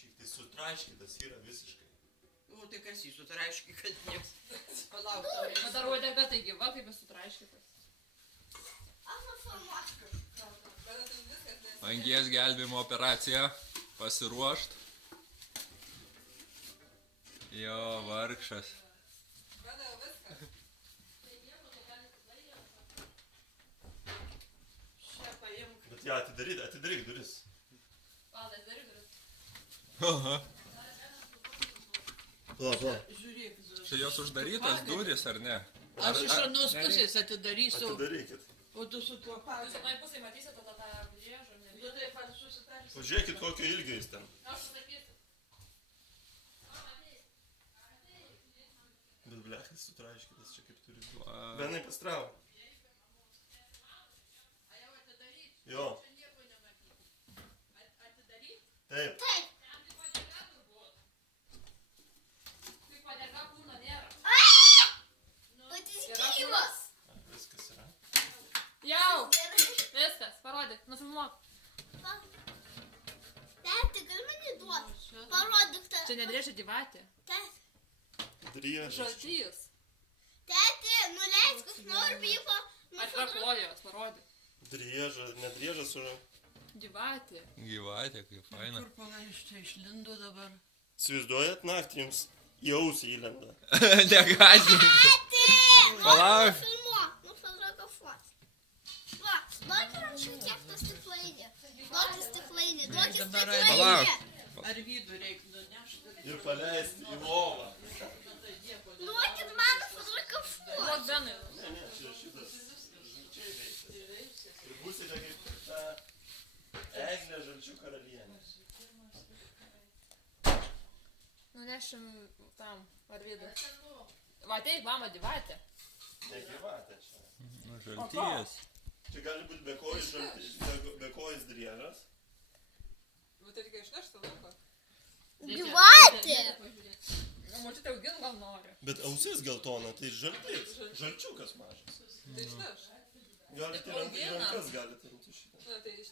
Šiek tai sutraiškytas yra visiškai. O tai kas jį sutraiškė, kad nieks. Palauk. Bet dar uodega tai gyva, kaip jis sutraiškytas. Angies gelbėjimo operacija. Pasiruošt. Jo, vargšas. Bet ją atidaryk duris. Valdas, daryk duris. Aha. Žiūrėk. Čia jos uždarytas duris, ar ne? Aš iš anos pusės atidarysiu. Atidarykit. O tu su tuo Jūs pagrindu. anai pusėj matysite tada tą brėžą, ne? Tu taip pat susitarsi. Pažiūrėkit, kokio ilgio jis ten. Aš sakysiu. Bet blechas sutraiškytas čia kaip turi būti. Benai pastrau. Jo. Taip. Kaip padėga būna nėra. Viskas yra. Jau! Viskas, parodyk, nufilmuok. Tėti, gali mane duoti? Parodyk tą. Čia nedrėžia gyvatė. Driežas. Žaltys. Tėti, nuleisk, aš noriu jį Atver kojos, parodyk. Driežas, nedriežas su... Gyvatė. Gyvatė, kaip faina. Kur pala iš čia išlindo dabar? Įsivaizduojat, naktį jums į ausį įlenda. Negazdink. Palauk. Nufotografuot. Va, duokit man šiek tiek tą stiklainį. Duokit stiklainį, duokit Dabar stiklainį. Palauk. Ar vidų reikia nunešti? Ir paleisti į lovą. Duokit man nufotografuot. Duok Benui. Ne, čia šitas žalčiai veikia. Ir būsite kaip ta eglė žalčių karalienė. Nunešim tam, Arvydui. Va, ateik, mama, gyvatė. Ne gyvatė čia. Žaltijas. Čia gali būti bekojis driežas. Bet tai reikia išnešti lauką. Gyvatė. Nu, močiutė augin gal nori. Bet ausis geltona, tai žaltis. Žalčiukas mažas. Tai išneš. Galite Augina. rankas galite imti šitą. Na, tai išneš.